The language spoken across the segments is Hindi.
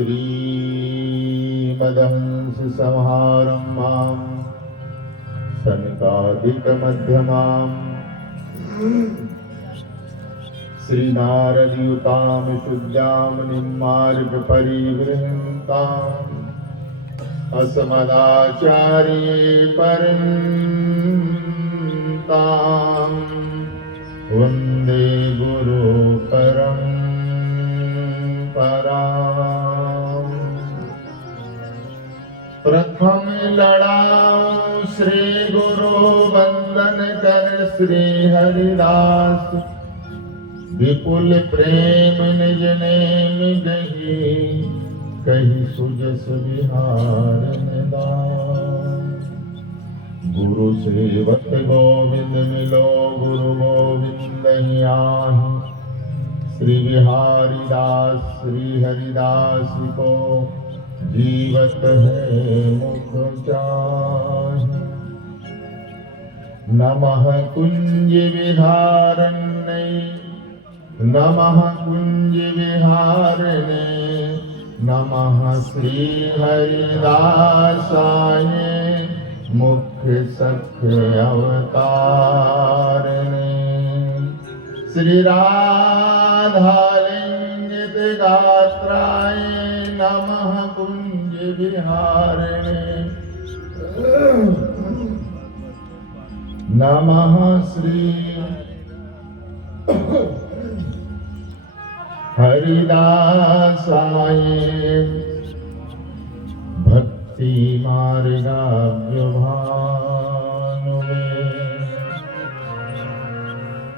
श्रीमदहंससमारम्भां सनकादिकमध्यमाम् श्रीनारदयुतां शुद्धां निम्मार्गपरिवृताम् अस्मदाचार्ये परन्तां वन्दे गुरुपरम्पराम्। प्रथम लड़ाऊं श्री गुरु वंदन कर श्री हरिदास, विपुल प्रेम निज नेम गही, कही सुजस विहार निदान। गुरु सेवक गोविंद मिलो गुरु गोविंद ही आहि, श्री बिहारी दास श्री हरिदास को जीवत है मुख चाहि। नमः कुंज विहारण्य नमः कुंज विहारणे, नमः श्री हरिदासाय मुख्य सख्य अवतारणे। श्री राधालिंगित गात्राय नमः कुंज विहारणे, नमः श्री हरिदासाय भक्ति मार्गाभ्युभानुवे।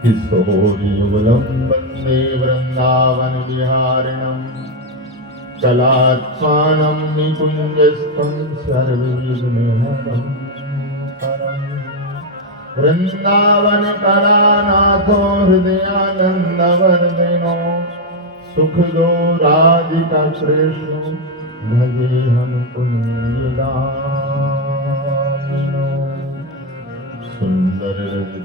किशोरीयुगलं वन्दे वृन्दावन विहारिणम्, कलात्मानं निकुञ्जस्थं सर्वविघ्नहरं परम्। वृंदावन कलानाथो हृदयानंदवर्धिनो, सुख दो राधिका कृष्ण भजे हम कुंजगामिनो। सुंदर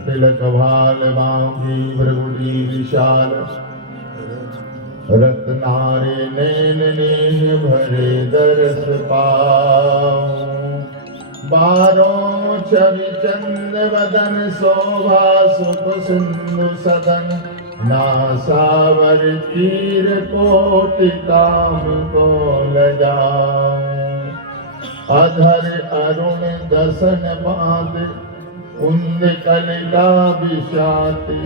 तिलक भाल बांगी भृगुटी विशाल, रत्नारे नैन नेह भरे दरस पाऊं। बारों छवि चंद वदन शोभा सुख सिंधु सदन, नासावर तीर कोटि काम को लजाऊं। अधर अरुण दसन बांध कुंद कलिका विशाति,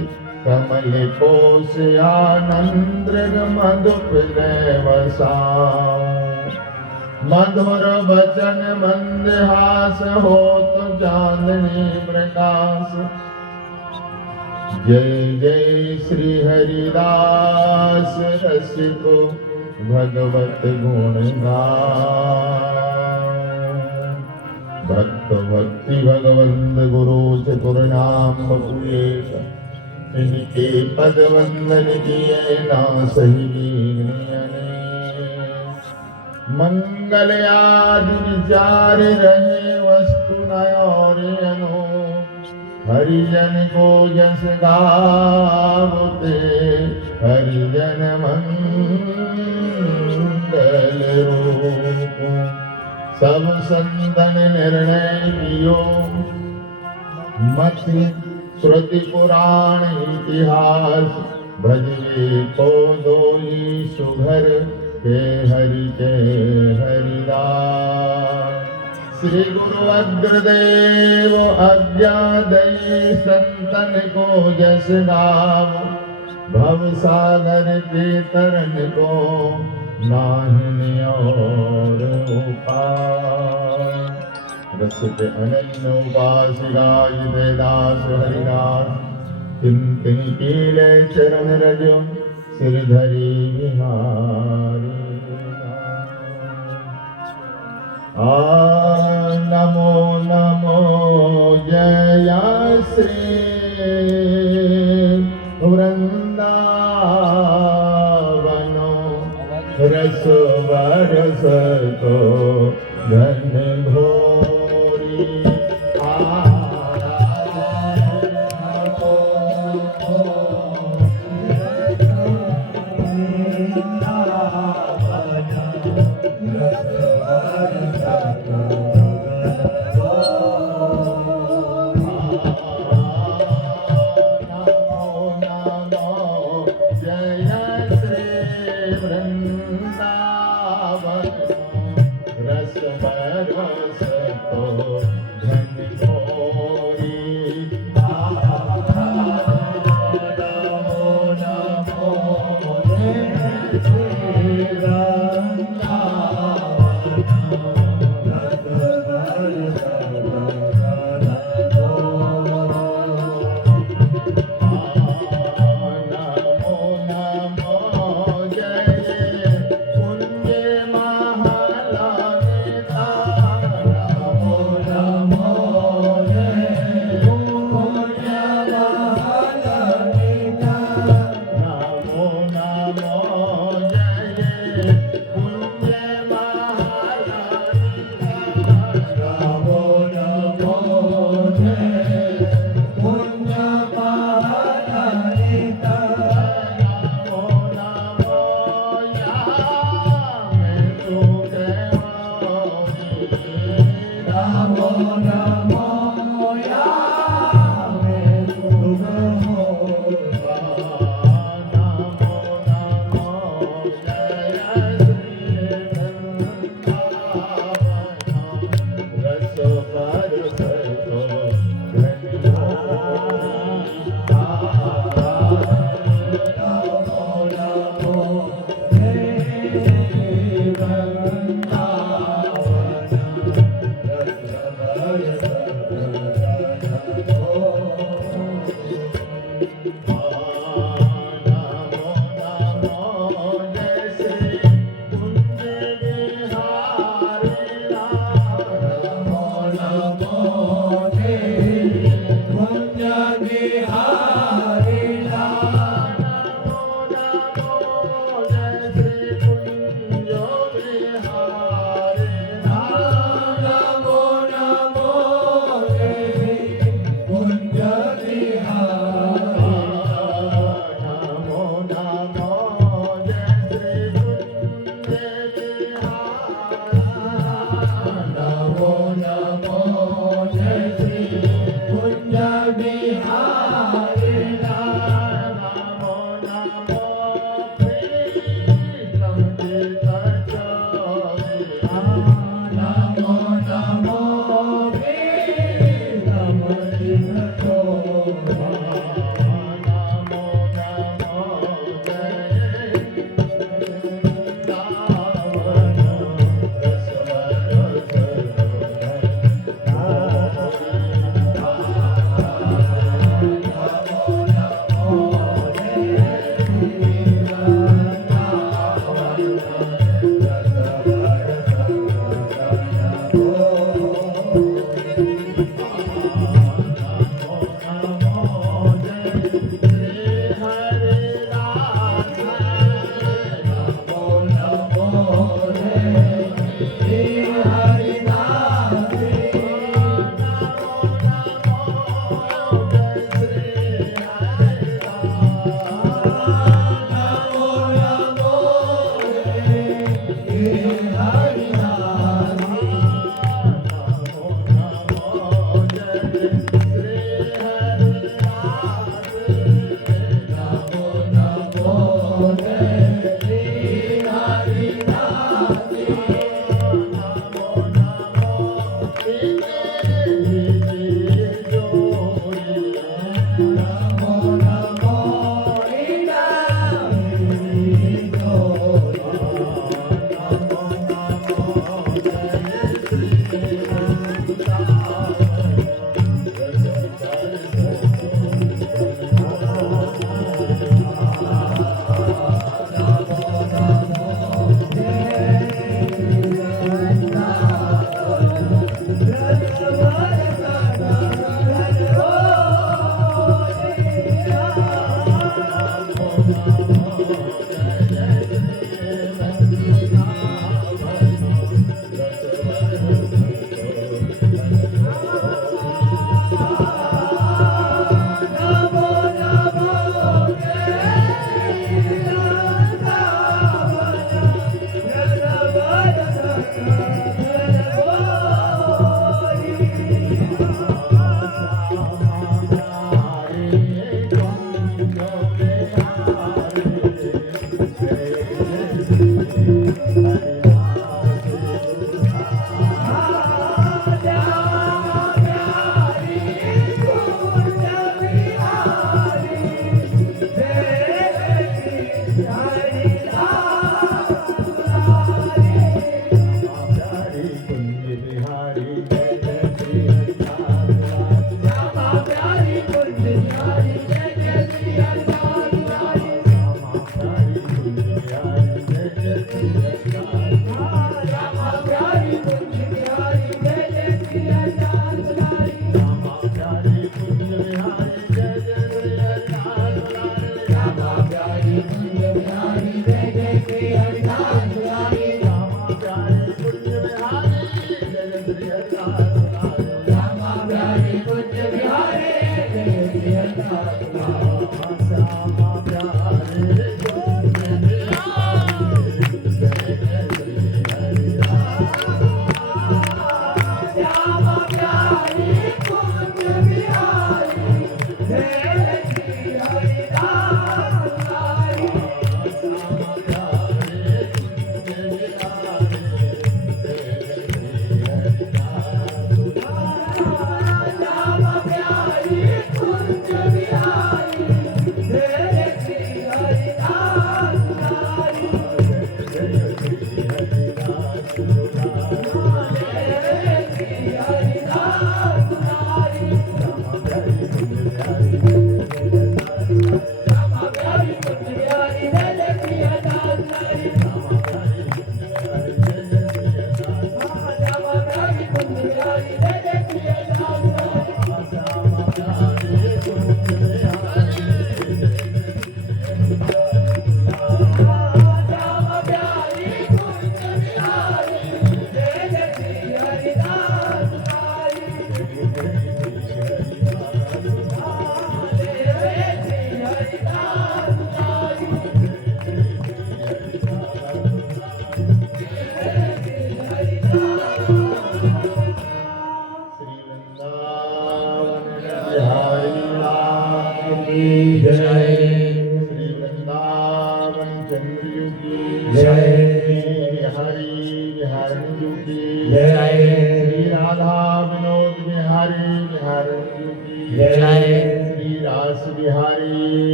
कमल कोश आनंद मधुप वसाऊं। मधुर बचन मंदहास हो तो चांदनी प्रकाश, जय जय श्री हरिदास रसिको भगवत गुण गान। भक्त भक्ति भगवंत गुरु चतुर्नाम बपुलेश, इनके पद वंदन किए ना सही मंगल आदि विचार रहे वस्तु न और अनो। हरिजन को जस गावते हरिजन मंगल रूप। सब संतन निर्णय कियो मत श्रुति पुराण इतिहास, भजवे को दोई सुघर के हरिदास। श्री गुरु अग्रदेव अज्ञादयी संतन को जस गाव, भव सागर के तरन को नाहिन और उपाय। रसिक अनन्य उपासिकाय वेदास हरिदास, तिन तिन कीले चरण रजो सिरधरि विहारी। नमो नमो जय श्री वृंदावनो, रस बरस तो धन घोरी। रस बरस तो धन मोरी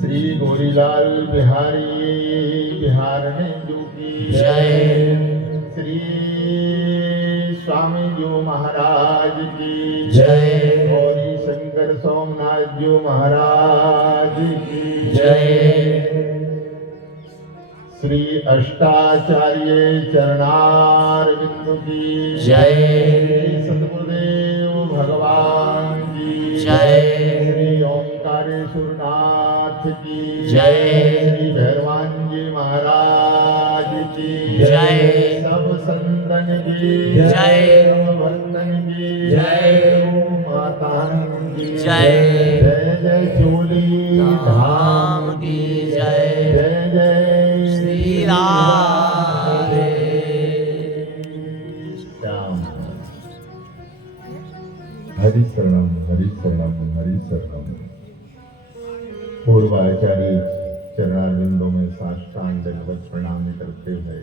श्री गोरीलाल बिहारी बिहारणी जी की जय। श्री स्वामी जी महाराज की जय। गौरी शंकर सोमनाथ जी महाराज की जय। श्री अष्टाचार्य चरणारविंद की जय। सद्गुरुदेव भगवान की जय। श्री ओंकारेश्वरनाथ की जय। श्री भैरवान जी महाराज की जय। सब संतन की जय। भक्तन की जय। माता की जय। जय जय चोली धाम की जय। जय जय श्री राधे श्याम। हरि शरणम हरि शरणम हरि शरणम। पूर्वाचार्य चरणारविंदों में साष्टांग दंडवत प्रणाम करते हुए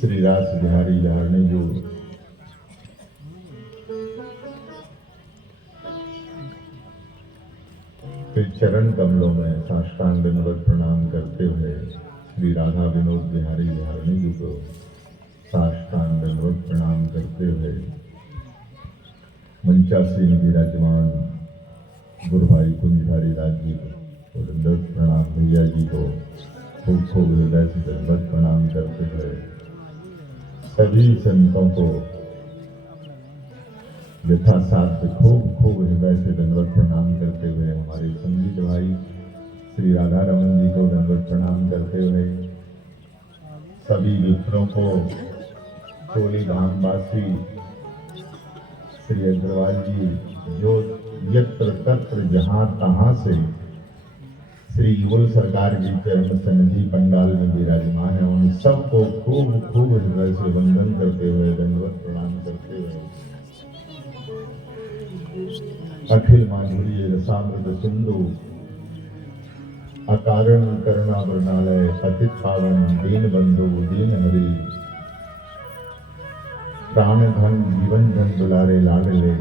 श्री रास बिहारी बिहारणी जो फिर चरण कमलों में साष्टांग दंडवत प्रणाम करते हुए श्री राधा विनोद बिहारी बिहारणी जी को साष्टांग दंडवत प्रणाम करते हुए मंचासीन विराजमान गुरु भाई कुंजधारी राज जी को दंडवत प्रणाम, भैया जी को खूब खूब हृदय से दंडवत प्रणाम करते हुए सभी संतों को यथासाथ खूब खूब हृदय से दंडवत प्रणाम करते हुए हमारे संगीत भाई श्री राधा रमन जी को दंडवत प्रणाम करते हुए सभी मित्रों को चोली धामवासी श्री अग्रवाल जी जो यत्र तत्र जहाँ तहाँ से श्री युगल सरकार की चरण सन्निधि पंडाल में विराजमान है, उन सबको खूब खूब हृदय से वंदन करते हुए दंडवत प्रणाम करते हुए अखिल माधुरी रसामृत सिंधु अकारण करुणा वर्णालय पतित पावन दीन बंधु दीन हरि प्राण धन जीवन धन दुलारे लाडले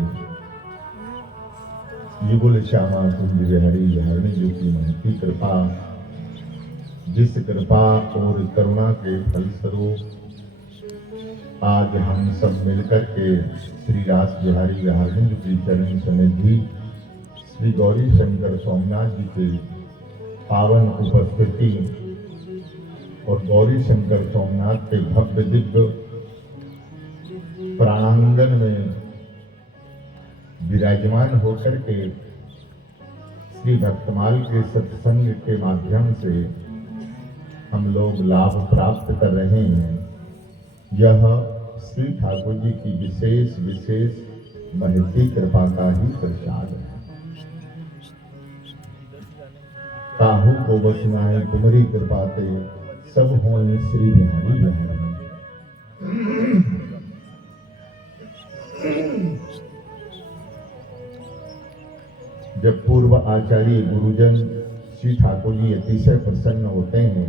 युगल श्यामा कुंज बिहारी बिहारणी जी की महती कृपा, जिस कृपा और करुणा के फलस्वरूप आज हम सब मिलकर के श्री रास बिहारी अरविंद की चरण सनिधि श्री गौरी शंकर सोमनाथ जी के पावन उपस्थिति और गौरी शंकर सोमनाथ के भव्य दिव्य प्रांगण में विराजमान होकर के श्री भक्तमाल के सत्संग के माध्यम से हम लोग लाभ प्राप्त कर रहे हैं। यह श्री ठाकुर जी की विशेष महती कृपा का ही प्रसाद है। काहू को बसनाए तुम्हारी कृपा से सब होए श्री बिहारी बिहारी। जब पूर्व आचार्य गुरुजन श्री ठाकुर जी अतिशय प्रसन्न होते हैं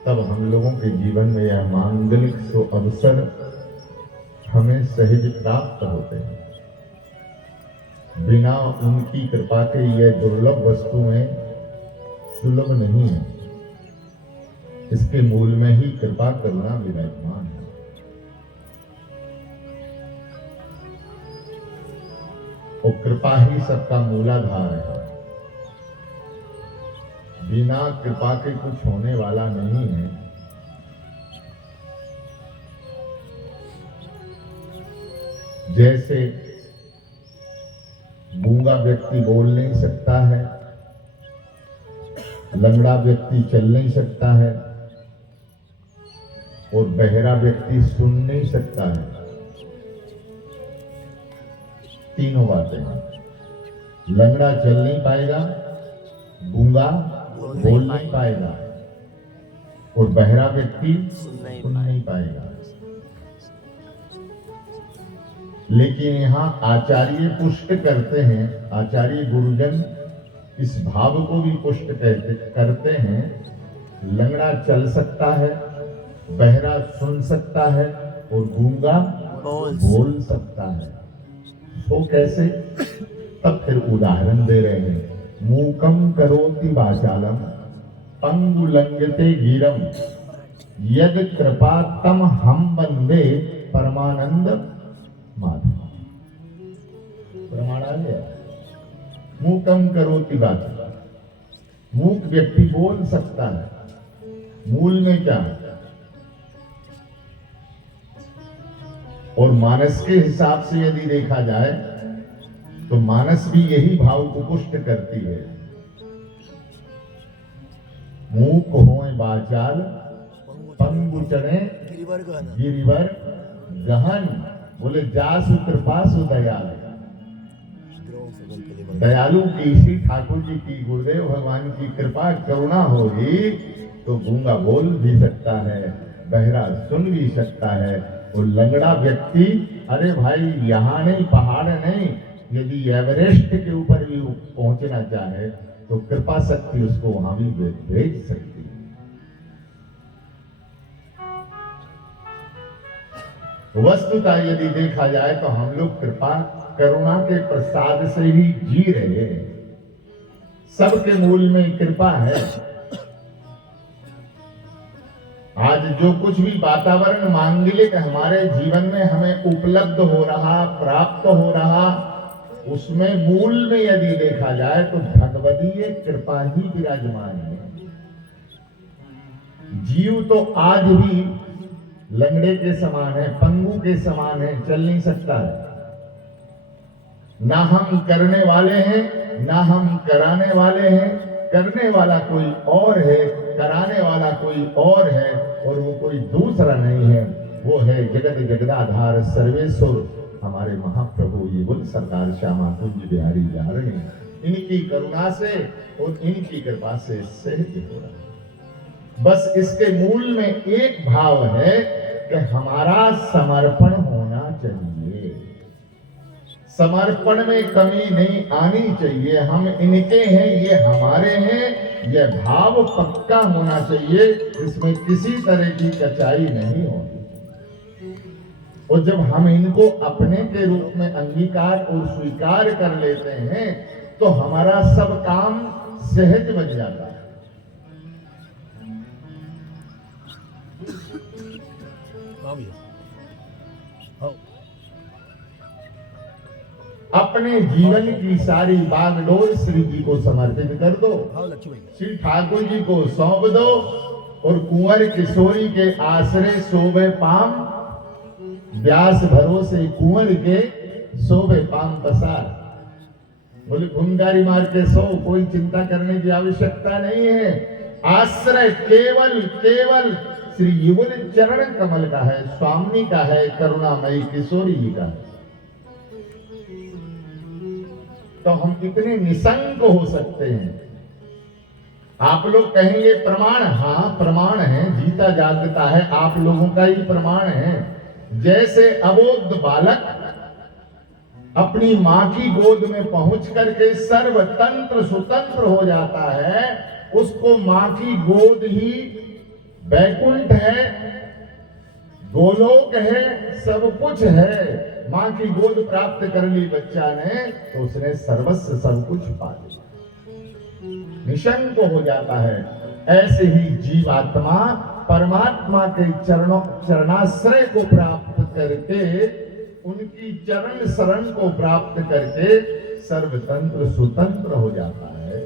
तब हम लोगों के जीवन में यह मांगलिक सो अवसर हमें सहज प्राप्त होते हैं। बिना उनकी कृपा के यह दुर्लभ वस्तुएं सुलभ नहीं है। इसके मूल में ही कृपा करुणा विराजमान है। और कृपा ही सबका मूलाधार है। बिना कृपा के कुछ होने वाला नहीं है। जैसे गूंगा व्यक्ति बोल नहीं सकता है, लंगड़ा व्यक्ति चल नहीं सकता है और बहरा व्यक्ति सुन नहीं सकता है। तीनों बातें। लंगड़ा चल नहीं पाएगा, गूंगा बोल नहीं पाएगा और बहरा व्यक्ति सुन नहीं पाएगा। लेकिन यहाँ आचार्य पुष्ट करते हैं, आचार्य गुरुजन इस भाव को भी पुष्ट करते हैं। लंगड़ा चल सकता है, बहरा सुन सकता है और गूंगा बोल सकता है। तो कैसे? तब फिर उदाहरण दे रहे हैं। मूकम करोति वाचालम पंगु लंघते गिरम यद कृपा तम हम वंदे परमानंद माधव। प्रमाण आ गया। मूकम करोति वाचालम, मूक व्यक्ति बोल सकता है। मूल में क्या है? और मानस के हिसाब से यदि देखा जाए तो मानस भी यही भाव को पुष्ट करती है। मूक होए वाचाल पंगु चढ़े गिरिवर गहन। बोले जासु कृपा सु दयाल। दयालु की श्री ठाकुर जी की, गुरुदेव भगवान की कृपा करुणा होगी तो गूंगा बोल भी सकता है, बहरा सुन भी सकता है और लंगड़ा व्यक्ति, अरे भाई यहाँ नहीं, पहाड़ नहीं, यदि एवरेस्ट के ऊपर भी पहुंचना चाहे तो कृपा शक्ति उसको वहां भी भेज सकती है। वस्तुतः यदि देखा जाए तो हम लोग कृपा करुणा के प्रसाद से ही जी रहे हैं। सबके मूल में कृपा है। आज जो कुछ भी वातावरण मांगलिक हमारे जीवन में हमें उपलब्ध हो रहा, प्राप्त हो रहा, उसमें मूल में यदि देखा जाए तो भगवतीय कृपा ही विराजमान है। जीव तो आज भी लंगड़े के समान है, पंगु के समान है, चल नहीं सकता है। ना हम करने वाले हैं, ना हम कराने वाले हैं। करने वाला कोई और है, कराने वाला कोई और है और वो कोई दूसरा नहीं है। वो है जगत जगदाधार सर्वेश्वर हमारे महाप्रभु ये बोल सरकार श्यामा कुंज बिहारी जारणी। इनकी करुणा से और इनकी कृपा से सहज हो रहा है। बस इसके मूल में एक भाव है कि हमारा समर्पण होना चाहिए। समर्पण में कमी नहीं आनी चाहिए। हम इनके हैं, ये हमारे हैं, यह भाव पक्का होना चाहिए। इसमें किसी तरह की कचाई नहीं होगी। और जब हम इनको अपने के रूप में अंगीकार और स्वीकार कर लेते हैं तो हमारा सब काम सहज बन जाता है। अपने जीवन की सारी बागडोर श्री जी को समर्पित कर दो, श्री ठाकुर जी को सौंप दो और कुंवर किशोरी के आश्रय शोभे पाम, व्यास भरोसे कुंवर के शोभे पाम पसार। बोले भूमगारी मार के सो, कोई चिंता करने की आवश्यकता नहीं है। आश्रय केवल केवल श्री युगल चरण कमल का है, स्वामी का है, करुणामयी किशोरी जी का है। तो हम कितने निसंग हो सकते हैं। आप लोग कहेंगे प्रमाण, हाँ प्रमाण है, जीता जागता है, आप लोगों का ही प्रमाण है। जैसे अबोध बालक अपनी मां की गोद में पहुंच करके सर्वतंत्र स्वतंत्र हो जाता है, उसको मां की गोद ही वैकुंठ है, गोलोक है, सब कुछ है। मां की गोद प्राप्त कर ली बच्चा ने तो उसने सर्वस्व सब कुछ पा लिया, निशंक हो जाता है। ऐसे ही जीवात्मा परमात्मा के चरणाश्रय को प्राप्त करके, उनकी चरण शरण को प्राप्त करके सर्वतंत्र स्वतंत्र हो जाता है।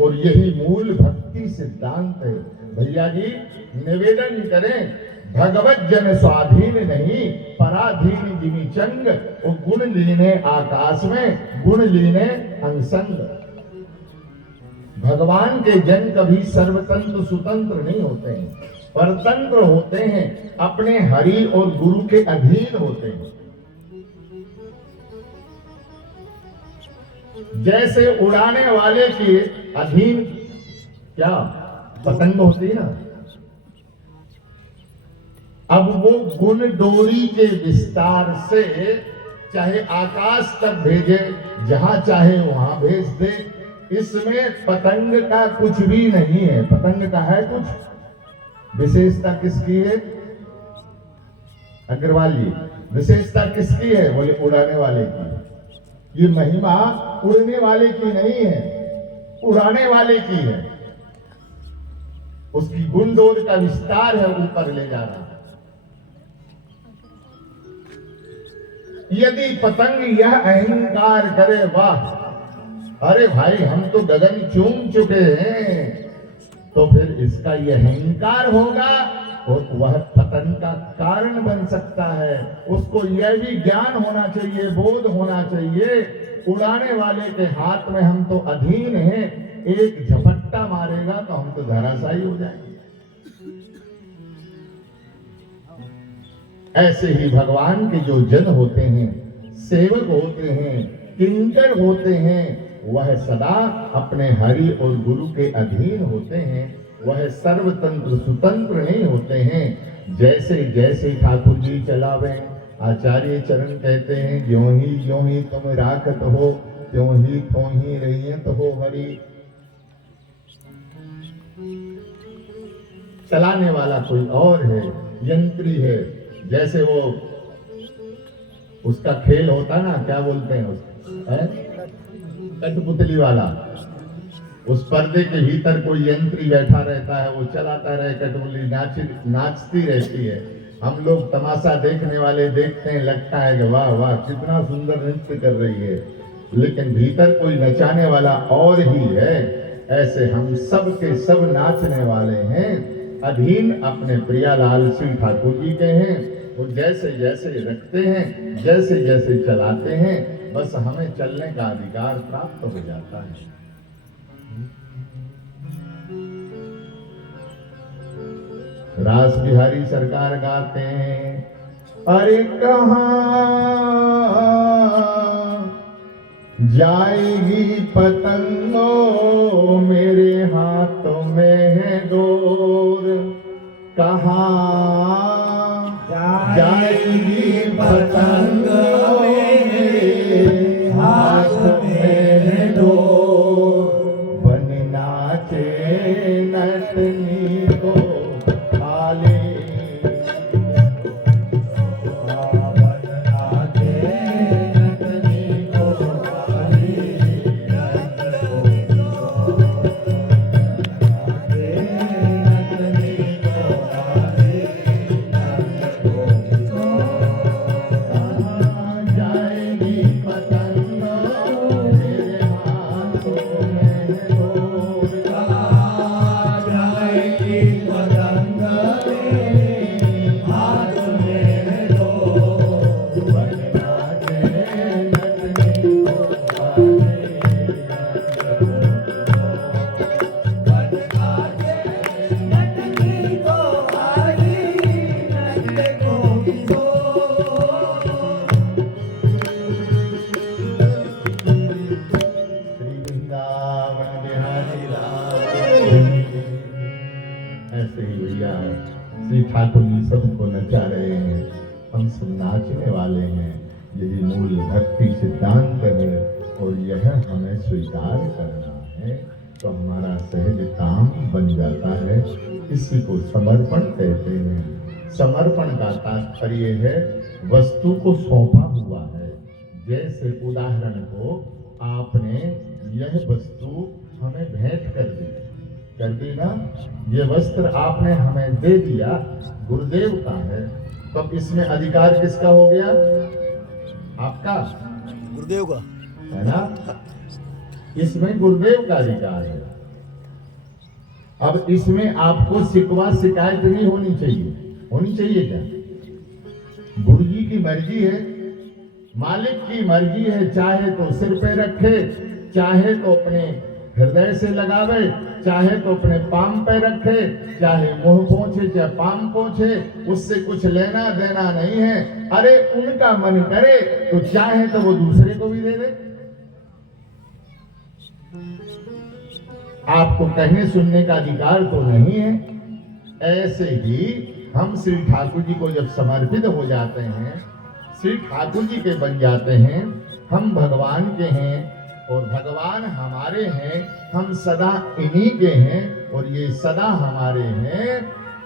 और यही मूल भक्ति सिद्धांत है। भैया जी निवेदन करें, भगवत जन स्वाधीन नहीं, पराधीन जिमी चंग, और गुण लीने आकाश में, गुण लीने अंगसंग। भगवान के जन कभी सर्वतंत्र स्वतंत्र नहीं होते हैं, परतंत्र होते हैं, अपने हरि और गुरु के अधीन होते हैं। जैसे उड़ाने वाले के अधीन क्या पतंग होती है ना, अब वो गुण डोरी के विस्तार से चाहे आकाश तक भेजे, जहां चाहे वहां भेज दे। इसमें पतंग का कुछ भी नहीं है। पतंग का है कुछ विशेषता? किसकी है? अग्रवाल जी, विशेषता किसकी है? बोले उड़ाने वाले की। ये महिमा उड़ने वाले की नहीं है, उड़ाने वाले की है। उसकी गुणडोर का विस्तार है, ऊपर ले जाना। यदि पतंग यह अहंकार करे, वाह अरे भाई हम तो गगन चूम चुके हैं, तो फिर इसका यह अहंकार होगा और वह पतन का कारण बन सकता है। उसको यह भी ज्ञान होना चाहिए, बोध होना चाहिए, उड़ाने वाले के हाथ में हम तो अधीन हैं, एक झपट्टा मारेगा तो हम तो धराशायी हो जाएंगे। ऐसे ही भगवान के जो जन होते हैं, सेवक होते हैं, किंकर होते हैं, वह सदा अपने हरि और गुरु के अधीन होते हैं। वह सर्वतंत्र स्वतंत्र नहीं होते हैं। जैसे जैसे ठाकुर जी चलावे, आचार्य चरण कहते हैं, ज्यों ही तुम राखत हो, त्यों ही रहियत हो हरि। चलाने वाला कोई और है, यंत्री है। जैसे वो उसका खेल होता ना, क्या बोलते हैं उसको, कठपुतली वाला। उस पर्दे के भीतर कोई यंत्री बैठा रहता है, वो चलाता रहे, कठपुतली नाचती रहती है। हम लोग तमाशा देखने वाले देखते हैं, लगता है कि वाह वाह कितना सुंदर नृत्य कर रही है, लेकिन भीतर कोई नचाने वाला और ही है। ऐसे हम सब के सब नाचने वाले हैं, अधीन अपने प्रियालाल श्री ठाकुर जी के हैं। वो जैसे जैसे रखते हैं, जैसे जैसे चलाते हैं, बस हमें चलने का अधिकार प्राप्त हो जाता है। रास बिहारी सरकार गाते हैं, अरे कहाँ जाएगी पतंगों, मेरे हाथों में है डोर। कहाँ जाएगी पतंग, मेरे हाथ में है डोर। बन नाचे नटनी को आले, बन नाचे नटनी को आले, नटनी को सबको नचा रहे हैं, हम सब नाचने वाले हैं। यही मूल भक्ति सिद्धांत है और यह हमें स्वीकार करना है तो हमारा सहज काम बन जाता है। इसी को समर्पण कहते हैं। समर्पण का तात्पर्य है वस्तु को सौंपा हुआ है। जैसे उदाहरण को आपने यह वस्तु हमें भेंट कर दी ना, ये वस्त्र आपने हमें दे दिया, गुरुदेव का है, तो इसमें अधिकार किसका हो गया? आपका, गुरुदेव का है ना? इसमें गुरुदेव का अधिकार है। अब इसमें आपको शिकवा शिकायत नहीं होनी चाहिए। होनी चाहिए क्या? गुरु जी की मर्जी है, मालिक की मर्जी है, चाहे तो सिर पे रखे, चाहे तो अपने हृदय से लगावे, चाहे तो अपने पाम पे रखे, चाहे मुंह पोंछे चाहे पाम पोंछे, उससे कुछ लेना देना नहीं है। अरे उनका मन करे तो चाहे तो वो दूसरे को भी दे दे। आपको कहने सुनने का अधिकार तो नहीं है। ऐसे ही हम श्री ठाकुर जी को जब समर्पित हो जाते हैं, श्री ठाकुर जी के बन जाते हैं, हम भगवान के हैं और भगवान हमारे हैं, हम सदा इन्हीं के हैं और ये सदा हमारे हैं,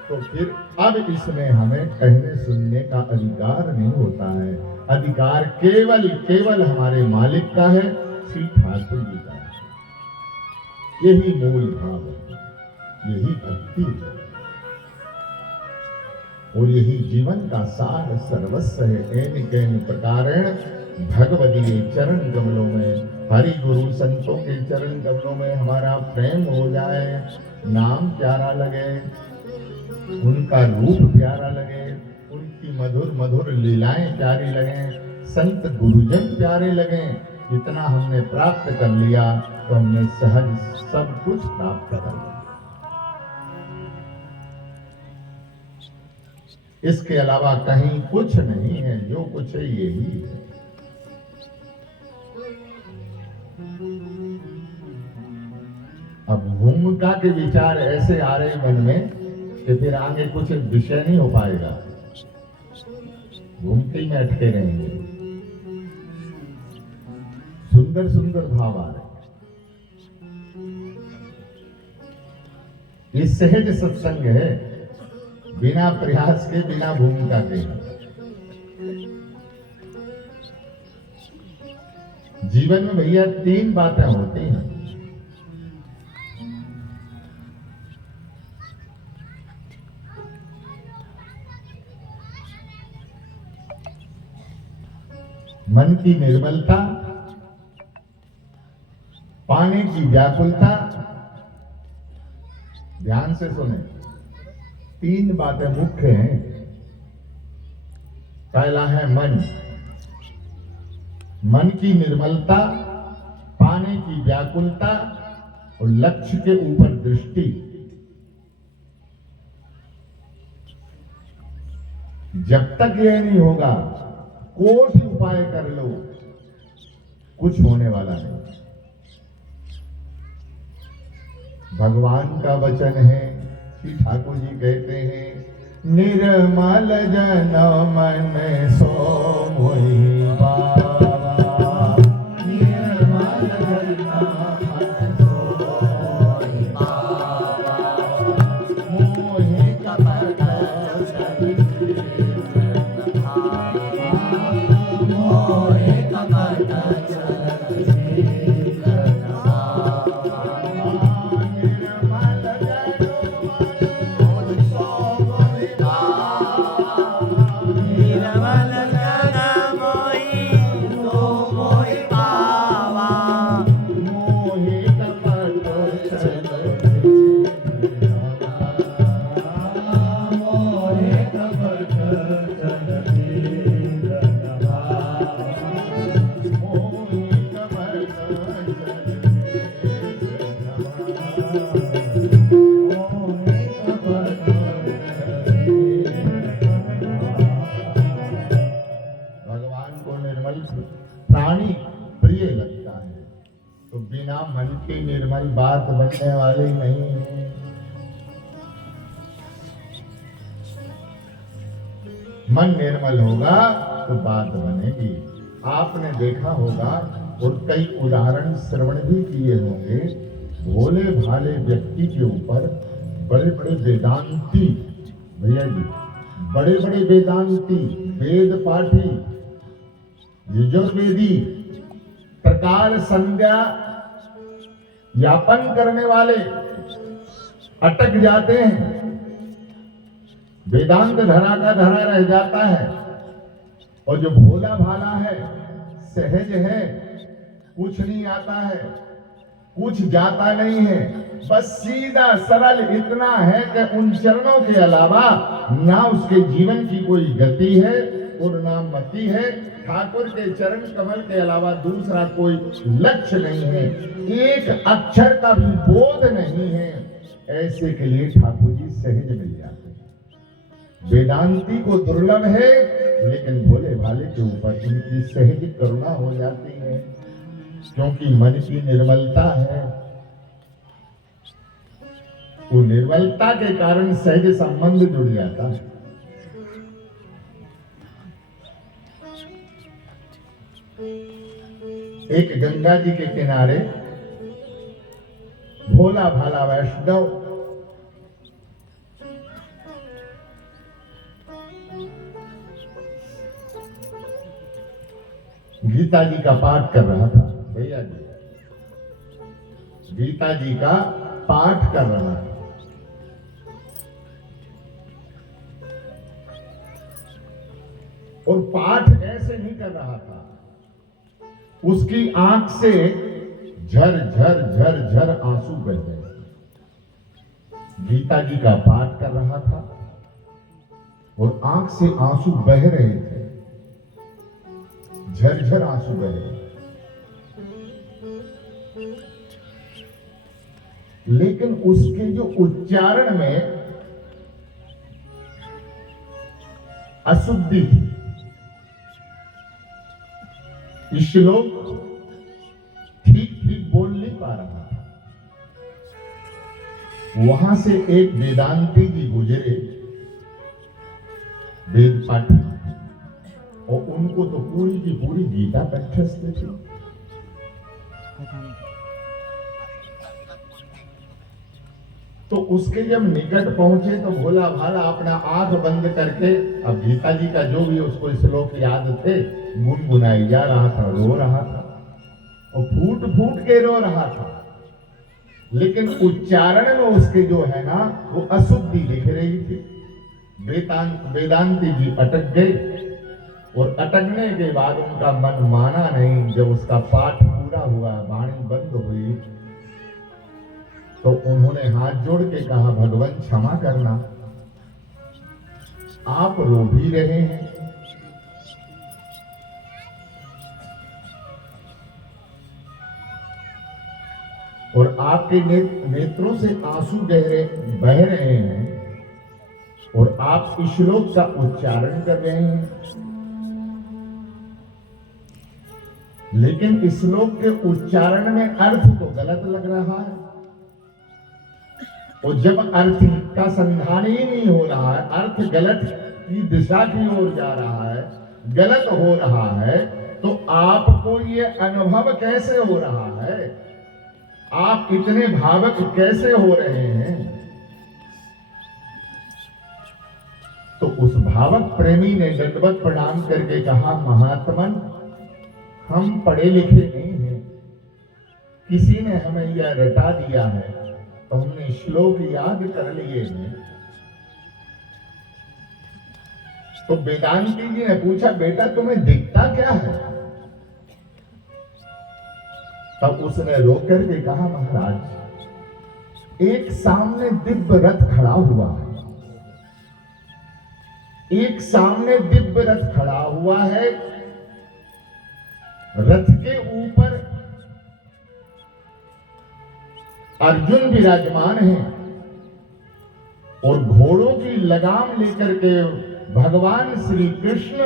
तो फिर अब इसमें हमें कहने सुनने का अधिकार नहीं होता है। अधिकार केवल हमारे मालिक का है, श्री ठाकुर जी का है। यही मूल भाव है, यही भक्ति है और यही जीवन का सार सर्वस्व है। एन कैन प्रकारेण भगवदीय चरण कमलों में, हरि गुरु संतों के चरण कमलों में हमारा प्रेम हो जाए, नाम प्यारा लगे, उनका रूप प्यारा लगे, उनकी मधुर मधुर लीलाएं प्यारी लगे, संत गुरुजन प्यारे लगे। इतना हमने प्राप्त कर लिया तो हमने सहज सब कुछ प्राप्त कर लिया। इसके अलावा कहीं कुछ नहीं है, जो कुछ है यही है। अब भूमिका के विचार ऐसे आ रहे मन में कि फिर आगे कुछ विषय नहीं हो पाएगा, घूमते में अटके रहेंगे। सुंदर सुंदर भाव आ रहे। ये सहज सत्संग है, बिना प्रयास के, बिना भूमिका के। जीवन में भैया 3 बातें होती हैं। मन की निर्मलता, पाने की व्याकुलता। ध्यान से सुने, 3 बातें मुख्य हैं। पहला है मन, मन की निर्मलता, पाने की व्याकुलता और लक्ष्य के ऊपर दृष्टि। जब तक यह नहीं होगा, कोई उपाय कर लो, कुछ होने वाला नहीं। भगवान का वचन है, श्री ठाकुर जी कहते हैं, निर्मल जन मन सो मोहि पावा, निर्मल जन मन सो मोहि पावा, मोहि कपट मोहि कपट प्राणी प्रिय लगता है, तो बिना मन की निर्मल बात बनने वाली नहीं है। मन निर्मल होगा तो बात बनेगी। आपने देखा होगा और कई उदाहरण श्रवण भी किए होंगे, भोले भाले व्यक्ति के ऊपर बड़े बड़े वेदांती, भैया जी बड़े बड़े वेदांती, वेद पाठी, यजुर्वेदी, प्रकार संध्या यापन करने वाले अटक जाते हैं, वेदांत धरा का धरा रह जाता है। और जो भोला भाला है, सहज है, कुछ नहीं आता है, कुछ जाता नहीं है, बस सीधा सरल इतना है कि उन चरणों के अलावा ना उसके जीवन की कोई गति है और ना मति है। ठाकुर के चरण कमल के अलावा दूसरा कोई लक्ष्य नहीं है, एक अक्षर का भी बोध नहीं है। ऐसे के लिए ठाकुर जी सहज मिल जाते हैं। वेदांती को दुर्लभ है, लेकिन भोले भाले के ऊपर उनकी सहज करुणा हो जाती है, क्योंकि मन की निर्मलता है। वो निर्मलता के कारण सहज संबंध जुड़ जाता है। एक गंगा जी के किनारे भोला भाला वैष्णव गीता जी का पाठ कर रहा था। भैया जी गीता जी का पाठ कर रहा था। और पाठ ऐसे नहीं कर रहा था, उसकी आंख से झर झर झर झर आंसू बह गए। गीता जी का पाठ कर रहा था और आंख से आंसू बह रहे थे, झरझर आंसू बह रहे। लेकिन उसके जो उच्चारण में अशुद्धि थी, श्लोक ठीक ठीक बोल नहीं पा रहा था। वहां से एक वेदांती जी गुजरे, वेद पाठी, और उनको तो पूरी की पूरी गीता कंठस्थ थी। तो उसके जब निकट पहुंचे तो भोला भाला अपना आंख बंद करके, अब गीता जी का जो भी उसको श्लोक याद थे, गुनगुनाई जा रहा था, रो रहा था और फूट फूट के रो रहा था। लेकिन उच्चारण में उसके जो है ना, वो अशुद्धि दिख रही थी। वेदांती जी अटक गए और अटकने के बाद उनका मन माना नहीं। जब उसका पाठ पूरा हुआ, वाणी बंद हुई, तो उन्होंने हाथ जोड़ के कहा, भगवान क्षमा करना, आप रो भी रहे हैं, और आपके नेत्रों से आंसू बह रहे हैं, और आप इस श्लोक का उच्चारण कर रहे हैं, लेकिन इस श्लोक के उच्चारण में अर्थ तो गलत लग रहा है। और जब अर्थ का संधान ही नहीं हो रहा है, अर्थ गलत की दिशा की ओर जा रहा है, गलत हो रहा है, तो आपको ये अनुभव कैसे हो रहा है? आप इतने भावक कैसे हो रहे हैं? तो उस भावक प्रेमी ने दंडवत प्रणाम करके कहा, महात्मन, हम पढ़े लिखे नहीं हैं, किसी ने हमें यह रटा दिया है, तो हमने श्लोक याद कर लिए हैं। तो वेदांती जी ने पूछा, बेटा तुम्हें दिखता क्या है? तब उसने रो करके कहा, महाराज, एक सामने दिव्य रथ खड़ा हुआ है, एक सामने दिव्य रथ खड़ा हुआ है, रथ के ऊपर अर्जुन विराजमान है, और घोड़ों की लगाम लेकर के भगवान श्री कृष्ण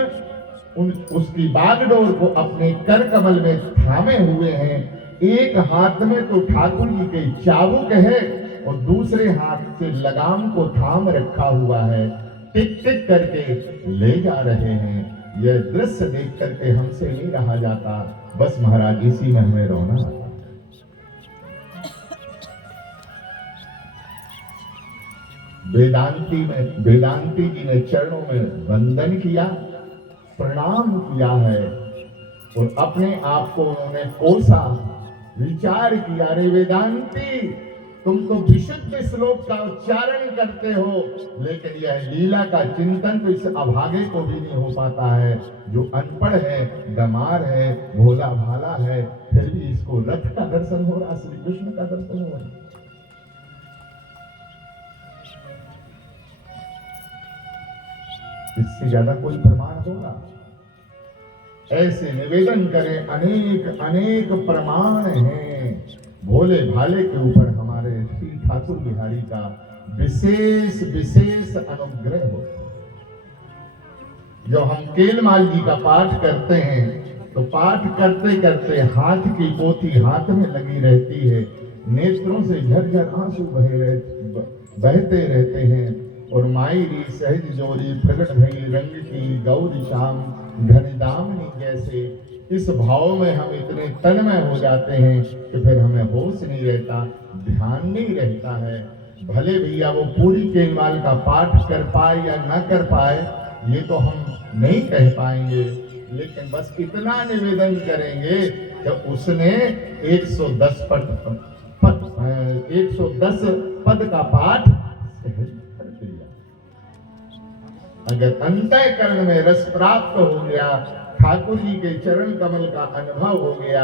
उसकी बागडोर को अपने कर कमल में थामे हुए हैं। एक हाथ में तो ठाकुर जी के चाबुक है और दूसरे हाथ से लगाम को थाम रखा हुआ है। टिक टिक करके ले जा रहे हैं। यह दृश्य देख करके हमसे नहीं रहा जाता, बस महाराज इसी में हमें रोना आता है। वेदांती जी ने चरणों में वंदन किया, प्रणाम किया है और अपने आप को उन्होंने कोसा, विचार किया। रे वेदांती, तुम तो विशुद्ध श्लोक का उच्चारण करते हो, लेकिन यह लीला का चिंतन तो इस अभागे को भी नहीं हो पाता है, जो अनपढ़ है, बीमार है, भोला भाला है, फिर भी इसको रथ का दर्शन हो रहा, श्री कृष्ण का दर्शन हो रहा। इससे ज्यादा कोई प्रमाण होगा? ऐसे निवेदन करें, अनेक अनेक प्रमाण हैं भोले भाले के ऊपर हमारे श्री ठाकुर बिहारी का विशेष विशेष अनुग्रह हो। जब हम केलमाल जी का पाठ करते हैं तो पाठ करते करते हाथ की पोथी हाथ में लगी रहती है, नेत्रों से झरझर आंसू बहते रहते हैं और माई री सहज जोरी प्रगट भई रंग की गौरी श्याम घन दामनी जैसे। इस भाव में हम इतने तन्मय हो जाते हैं कि फिर हमें होश नहीं रहता, ध्यान नहीं रहता है। भले भैया वो पूरी केलमाल का पाठ कर पाए या न कर पाए, ये तो हम नहीं कह पाएंगे, लेकिन बस इतना निवेदन करेंगे कि उसने 110 पद का पाठ कर दिया। अगर अंतःकरण में रस प्राप्त हो गया, ठाकुर जी के चरण कमल का अनुभव हो गया,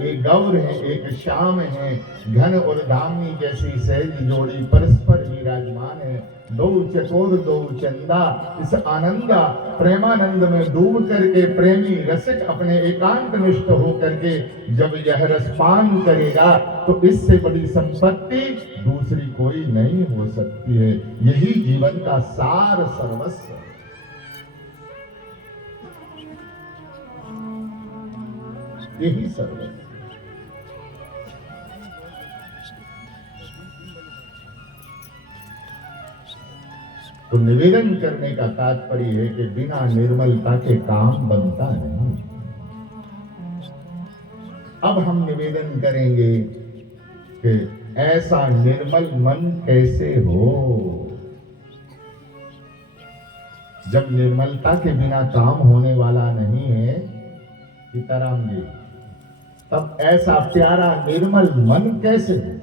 एक गौर है एक श्याम है, घन और धामनी जैसी सहज जोड़ी परस्पर विराजमान है, दो चकोर दो चंदा। इस आनंदा प्रेमानंद में डूब करके प्रेमी रसिक अपने एकांत निष्ठ हो करके जब यह रसपान करेगा तो इससे बड़ी संपत्ति दूसरी कोई नहीं हो सकती है। यही जीवन का सार सर्वस्व। यही सर्वस्व। तो निवेदन करने का तात्पर्य है कि बिना निर्मलता के काम बनता नहीं। अब हम निवेदन करेंगे कि ऐसा निर्मल मन कैसे हो। जब निर्मलता के बिना काम होने वाला नहीं है सीताराम जी, तब ऐसा प्यारा निर्मल मन कैसे हो।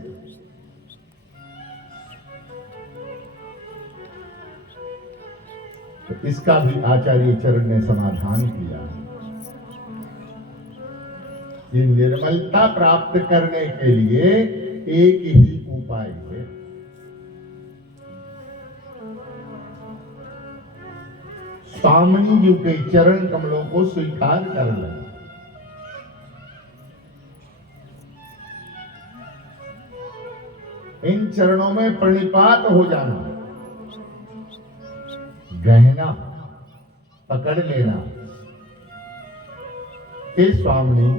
तो इसका भी आचार्य चरण ने समाधान किया। कि निर्मलता प्राप्त करने के लिए एक ही उपाय है, स्वामी जी के चरण कमलों को स्वीकार कर लेना। इन चरणों में प्रणिपात हो जाना, गहना पकड़ लेना। हे स्वामी,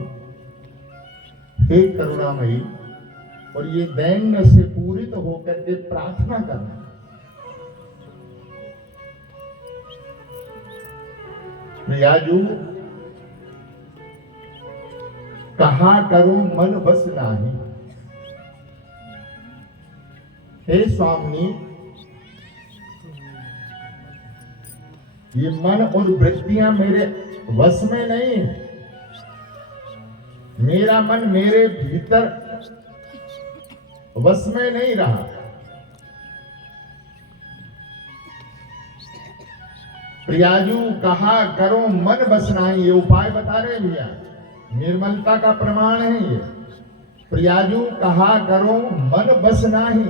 हे करुणामयी, और ये दैन्य से पूरित होकर के प्रार्थना करना। प्रियाजू, कहा करूं मन बस नाही। हे स्वामी, ये मन और वृत्तियां मेरे वश में नहीं है। मेरा मन मेरे भीतर वश में नहीं रहा। प्रियाजू, कहा करो मन बस नहीं। ये उपाय बता रहे भैया, निर्मलता का प्रमाण है ये। प्रियाजू, कहा करो मन बस नहीं,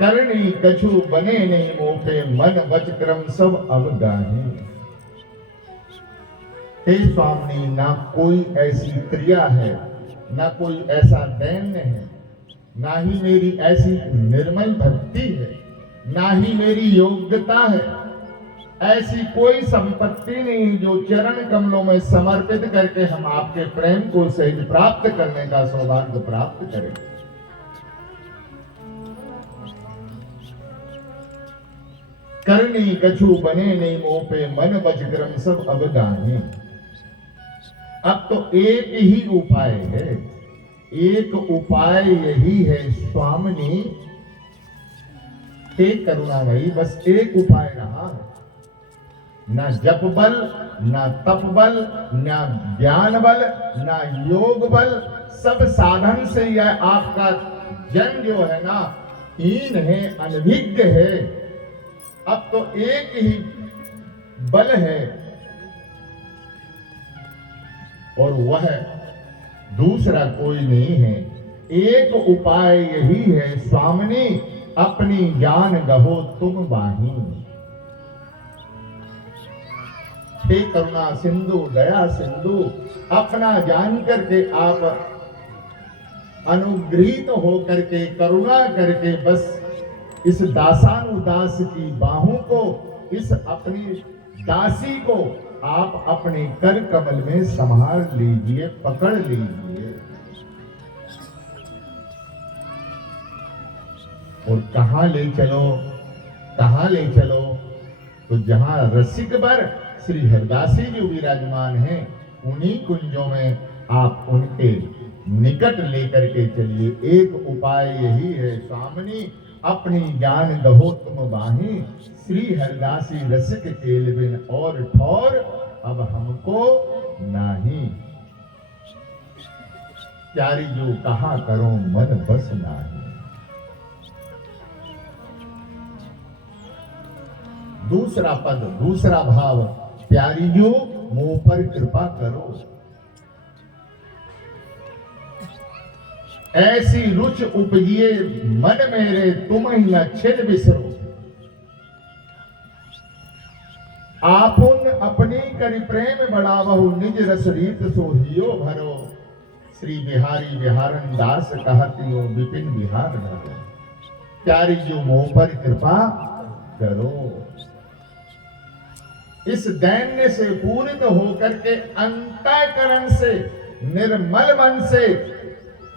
करनी कछु बने नहीं मोटे, मन वच क्रम सब अवगाही। हे स्वामी, ना कोई ऐसी क्रिया है, ना कोई ऐसा दैन्य है, ना ही मेरी ऐसी निर्मल भक्ति है, ना ही मेरी योग्यता है। ऐसी कोई संपत्ति नहीं जो चरण कमलों में समर्पित करके हम आपके प्रेम को सहज प्राप्त करने का सौभाग्य प्राप्त करें। करनी कछु बने नहीं मोह पे, मन बजक्रम सब अवगाही। अब तो एक ही उपाय है, एक उपाय यही है स्वामिनी हे करुणामयी, बस एक उपाय रहा है। ना जप बल, ना तप बल, ना ज्ञान बल, ना योग बल, सब साधन से यह आपका जन जो है ना हीन है, अनभिज्ञ है। अब तो एक ही बल है और वह दूसरा कोई नहीं है। एक उपाय यही है स्वामिनी, अपनी ज्ञान गहो तुम बाही। हे करुणा सिंधु, दया सिंधु, अपना जान करके आप अनुग्रहित हो करके, करुणा करके बस इस दासानुदास की बाहों को, इस अपनी दासी को आप अपने कर कमल में संभाल लीजिए, पकड़ लीजिए। और कहां ले चलो, कहां ले चलो? तो जहां रसिक बर श्री हरदासी जी विराजमान हैं, उन्हीं कुंजों में आप उनके निकट लेकर के चलिए। एक उपाय यही है स्वामिनी, अपनी ज्ञान गहो तुम बाही। श्री हरदासी रसिक केल बिन और ठौर अब हमको नाही। प्यारी जो कहा करो मन बस नाही। दूसरा पद, दूसरा भाव, प्यारी जो मुंह पर कृपा करो। ऐसी रुच उपजिए मन मेरे, तुम ही न छिन बिसरो। आपुन अपनी करी प्रेम बढ़ावहु, निज रस रीत सोहियो भरो। श्री बिहारी बिहारन दास कहतियो, विपिन बिहार भरो। प्यारी जो मुंह पर कृपा करो। इस दैन्य से पूरित होकर के अंतःकरण से, निर्मल मन से,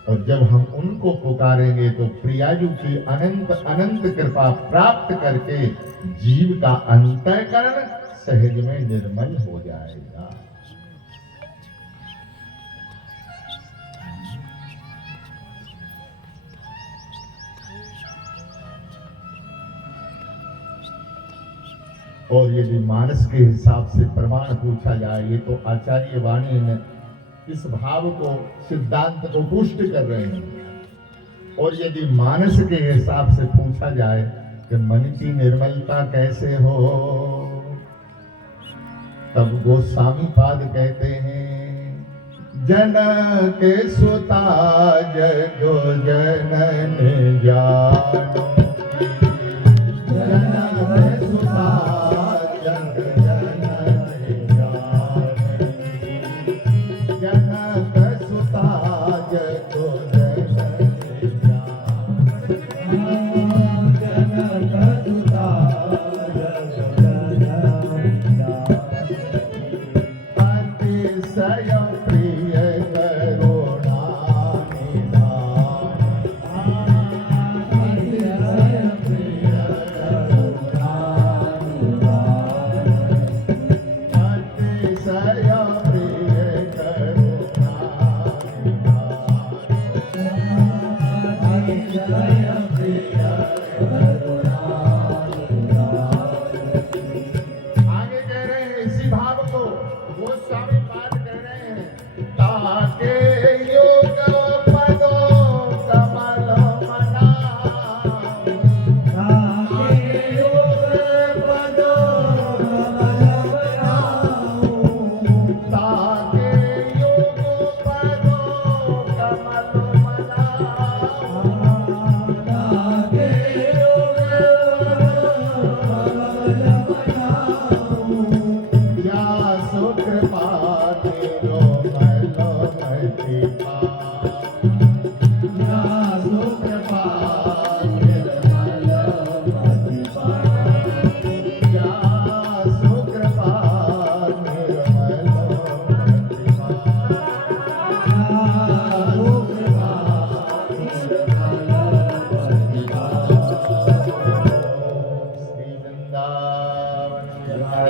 और जब हम उनको पुकारेंगे तो प्रियाजू की अनंत अनंत कृपा प्राप्त करके जीव का अंतःकरण सहज में निर्मल हो जाएगा। और यदि मानस के हिसाब से प्रमाण पूछा जाए, ये तो आचार्य वाणी ने इस भाव को, सिद्धांत को पुष्ट कर रहे हैं। और यदि मानस के हिसाब से पूछा जाए कि मन की निर्मलता कैसे हो, तब गोस्वामी पाद कहते हैं, जनक सुता जगो जनन जानो, जनक सुता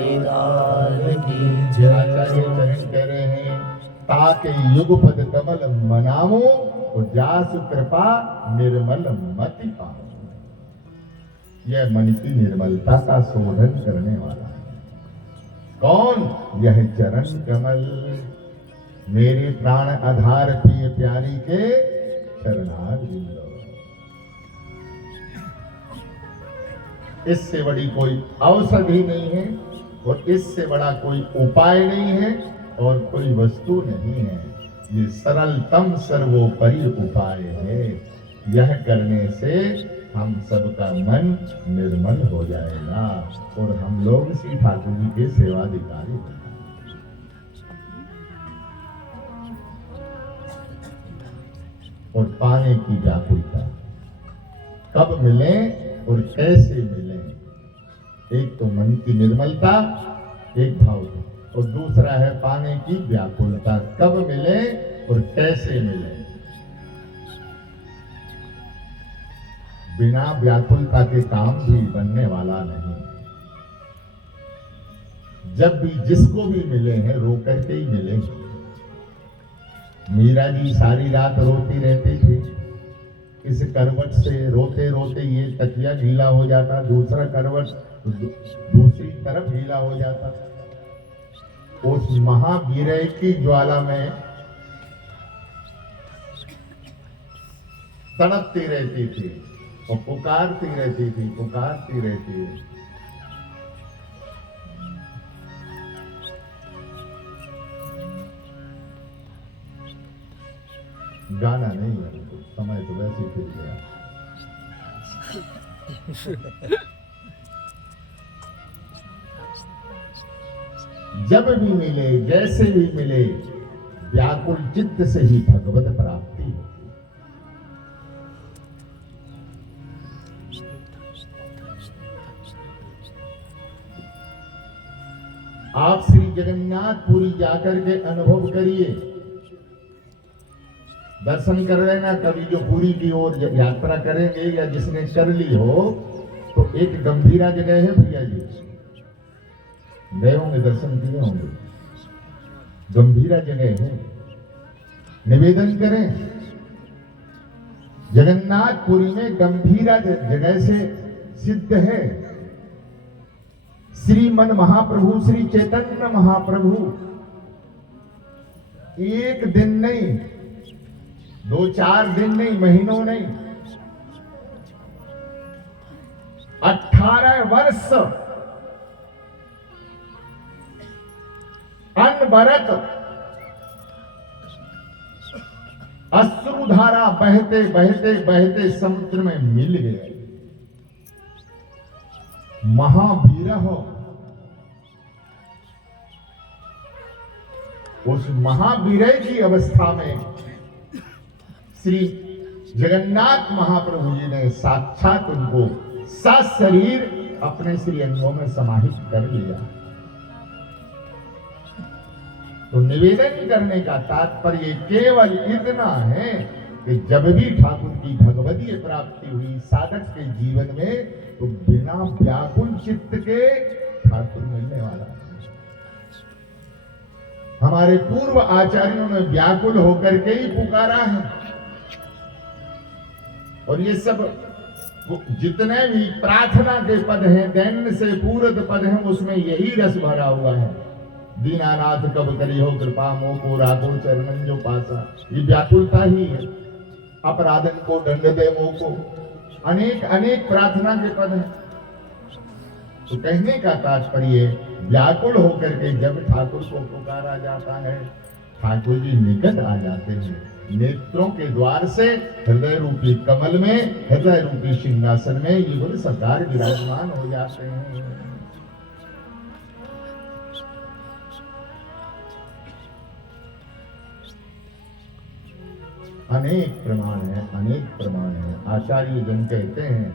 साईदार की जय। आचार्य चरण कह रहे हैं ताके युगपद कमल मनामो और जासु कृपा निर्मल मति पाओ। यह मन की निर्मलता का शोधन करने वाला है कौन? यह चरण कमल, मेरे प्राण आधार प्रिय प्यारी के चरणार बिंदु। इससे बड़ी कोई औषधि नहीं है और इससे बड़ा कोई उपाय नहीं है और कोई वस्तु नहीं है। ये सरलतम सर्वोपरि उपाय है। यह करने से हम सबका मन निर्मल हो जाएगा और हम लोग श्री ठाकुर जी के सेवाधिकारी होंगे। और पाने की व्याकुलता कब मिले और कैसे मिले? एक तो मन की निर्मलता, एक भाव, और दूसरा है पाने की व्याकुलता। कब मिले और कैसे मिले? बिना व्याकुलता के काम भी बनने वाला नहीं। जब भी जिसको भी मिले हैं रो करके ही मिलेंगे। मीरा जी सारी रात रोती रहती थी। इस करवट से रोते रोते ये तकिया ढीला हो जाता, दूसरा करवट दूसरी तरफ ढीला हो जाता। उस महावीरय की ज्वाला में तड़पती रहती थी और पुकारती रहती थी, पुकारती रहती है। गाना नहीं है, समय तो वैसे फिर गया। जब भी मिले, जैसे भी मिले, व्याकुल चित्त से ही भगवत प्राप्ति होती। आप श्री जगन्नाथपुरी जाकर के अनुभव करिए, दर्शन कर लेना। कभी जो पुरी की ओर यात्रा करेंगे या जिसने कर ली हो, तो एक गंभीरा जगह है भैया जी, गए होंगे, दर्शन किए होंगे। गंभीरा जगह है, निवेदन करें। जगन्नाथपुरी में गंभीरा जगह से सिद्ध है। श्रीमन महाप्रभु श्री चैतन्य महाप्रभु एक दिन नहीं, 2-4 दिन नहीं, महीनों नहीं, 18 वर्ष अनवरत अश्रुधारा बहते बहते बहते समुद्र में मिल गए। महावीरह, उस महावीरय की अवस्था में श्री जगन्नाथ महाप्रभु जी ने साक्षात उनको सशरीर अपने श्री अंगों में समाहित कर लिया। तो निवेदन करने का तात्पर्य केवल इतना है कि जब भी ठाकुर की भगवतीय प्राप्ति हुई साधक के जीवन में, तो बिना व्याकुल चित्त के ठाकुर मिलने वाला। हमारे पूर्व आचार्यों ने व्याकुल होकर के ही पुकारा है। और ये सब जितने भी प्रार्थना के पद हैं, दैन्य से पूरत पद हैं, उसमें यही रस भरा हुआ है। दीनानाथ कब करी हो कृपा मोको राखो चरणन जो पासा, ये व्याकुलता ही है। अपराधन को दंड दे मोको, अनेक अनेक प्रार्थना के पद हैं। तो कहने का तात्पर्य व्याकुल होकर के जब ठाकुर को पुकारा जाता है, ठाकुर जी निकट आ जाते हैं। नेत्रों के द्वार से हृदय रूपी कमल में, हृदय रूपी सिंहासन में ये बोले सरकार विराजमान हो जाते हैं। अनेक प्रमाण है, अनेक प्रमाण है। आचार्य जन कहते हैं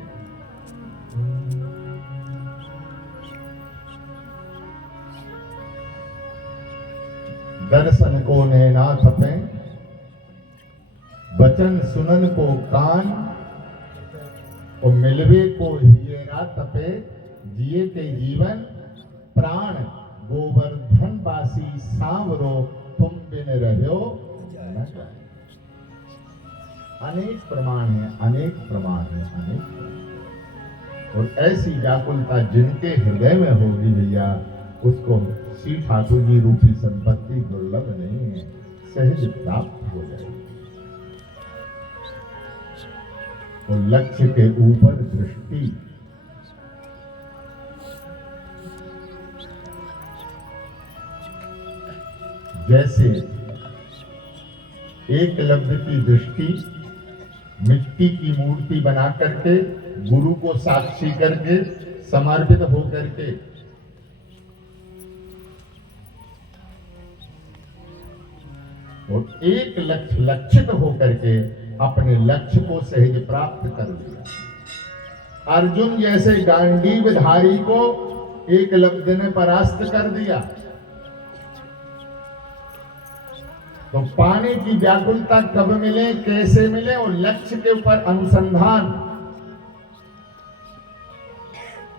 दर्शन को नैना थपे, वचन सुनन को कान, और मिलवे को हियरा तपे, जिए के जीवन प्राण गोवर्धन वासी सांवरो तुम बिन रहो न जाए। अनेक प्रमाण है, अनेक प्रमाण है, अनेक प्रमाण। और ऐसी व्याकुलता जिनके हृदय में होगी भैया, उसको श्री ठाकुर जी रूपी संपत्ति दुर्लभ नहीं है, सहज प्राप्त हो जाएगी। और लक्ष्य के ऊपर दृष्टि, जैसे एकलव्य की दृष्टि मिट्टी की मूर्ति बना करके गुरु को साक्षी करके समर्पित हो करके और एक लक्ष्य लक्षित होकर के अपने लक्ष्य को सहज प्राप्त कर लिया। अर्जुन जैसे गांडीवधारी को एकलव्य ने परास्त कर दिया। तो पाने की व्याकुलता कब मिले, कैसे मिले? और लक्ष्य के ऊपर अनुसंधान,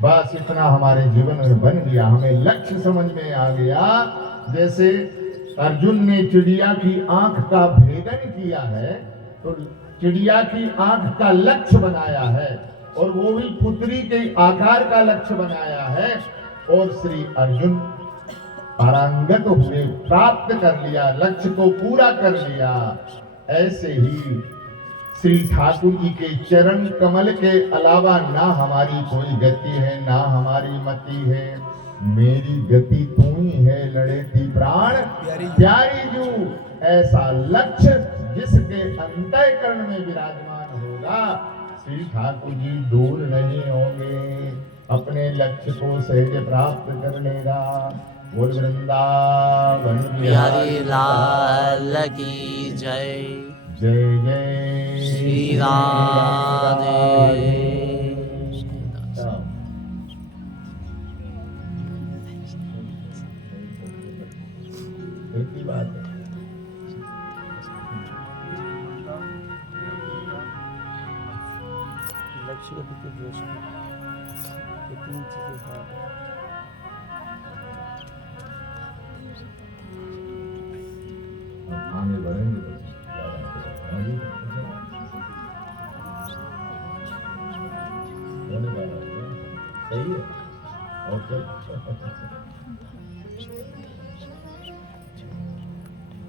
बस इतना हमारे जीवन में बन गया, हमें लक्ष्य समझ में आ गया। जैसे अर्जुन ने चिड़िया की आंख का भेदन किया है, तो चिड़िया की आंख का लक्ष्य बनाया है, और वो भी पुत्री के आकार का लक्ष्य बनाया है, और श्री अर्जुन पारंगत हुए, प्राप्त कर लिया, लक्ष्य को पूरा कर लिया। ऐसे ही श्री ठाकुर जी के चरण कमल के अलावा ना हमारी कोई गति है, ना हमारी मति है। मेरी गति तू ही है, लड़े थी प्राण प्यारी जू। ऐसा लक्ष्य जिसके अंतःकरण में विराजमान होगा, श्री ठाकुर जी दूर नहीं होंगे अपने लक्ष्य को सहज प्राप्त करने का। बोल वृंदावन बिहारी लाल की जय। जय जय श्री राधे। की बात है। लक्ष्य को देखिए दृष्टि, ये तीन चीजें हैं। आगे बढ़ेंगे तो सही है। और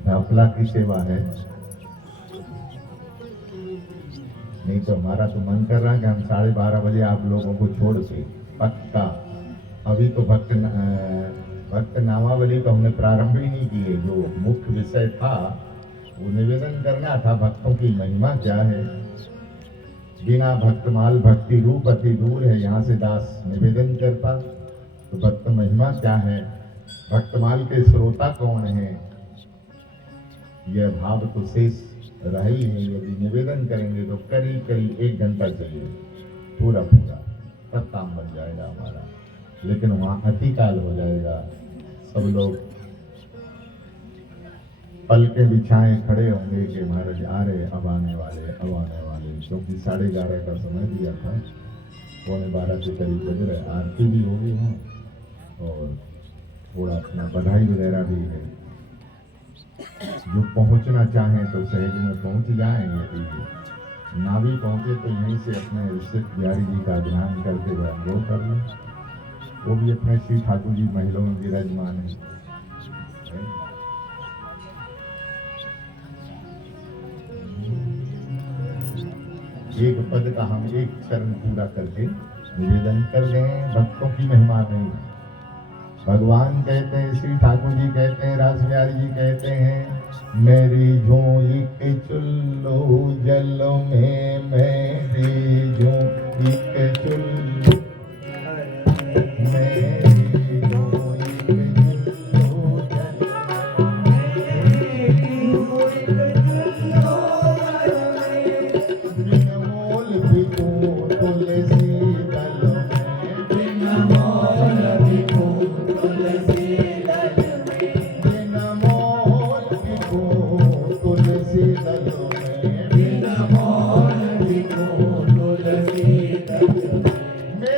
अफला की सेवा है, नहीं तो हमारा तो मन कर रहा है कि हम 12:30 बजे आप लोगों को छोड़ के पक्का। अभी तो भक्त नामावली तो हमने प्रारंभ ही नहीं किए। जो मुख्य विषय था वो निवेदन करना था, भक्तों की महिमा क्या है। बिना भक्तमाल भक्ति रूप अति दूर है, यहाँ से दास निवेदन करता। तो भक्त महिमा क्या है, भक्तमाल के श्रोता कौन है, यह भाव तो शेष रहा ही है। यदि निवेदन करेंगे तो करीब 1 घंटा चाहिए पूरा तब काम बन जाएगा हमारा। लेकिन वहाँ अतिकाल हो जाएगा, सब लोग पलके बिछाए खड़े होंगे कि महाराज आ रहे, अब आने वाले। क्योंकि 11:30 का समय दिया था, 11:15 के करीब बज रहे। आरती भी होगी वहाँ और थोड़ा अपना बधाई वगैरह भी है। जो पहुँचना चाहें तो सहज में पहुँच जाएंगे, यदि ना भी पहुँचे तो यहीं से अपने ऋषिक बिहारी जी का ध्यान करके वह अनुभव कर लें। वो भी अपने श्री ठाकुर जी महिलाओं में विराजमान है। एक पद का हम एक चरण पूरा करके निवेदन कर दें। भक्तों की महिमा नहीं, भगवान कहते हैं, श्री ठाकुर जी कहते हैं, रास बिहारी जी कहते हैं, मेरी झोंक चुल्लो जल में, मेरी झोंक चुल्लो, मेरी झोंक चुल्लो जल में, बिन मोल बिकूं तुलसी दल में, बिन मोल बिकूं तुलसी दल में, बिन मोल बिकूं तुलसी दल में, बिन मोल बिकूं तुलसी दल में।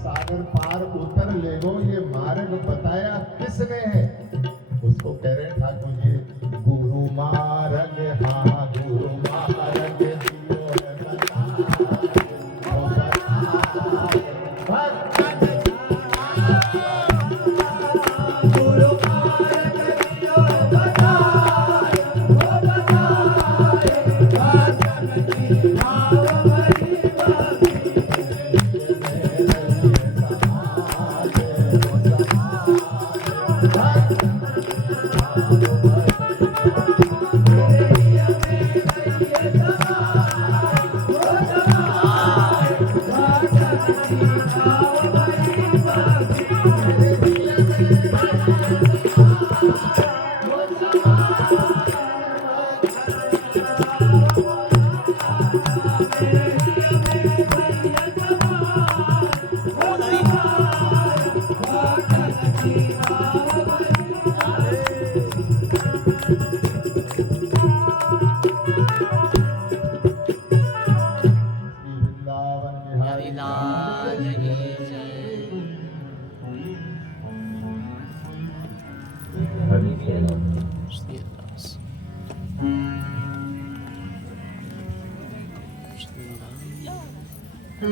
सागर पार उतर ले गो, ये मार्ग बताया किसने है? उसको कह रहे ठाकुर जी, गुरु मार्ग, हाँ गुरु मार्ग दियो है बताए, ओ बताए, भक्त गुरु मार्ग दियो बताए, ओ बताए, भक्त की भाव भरी भक्ति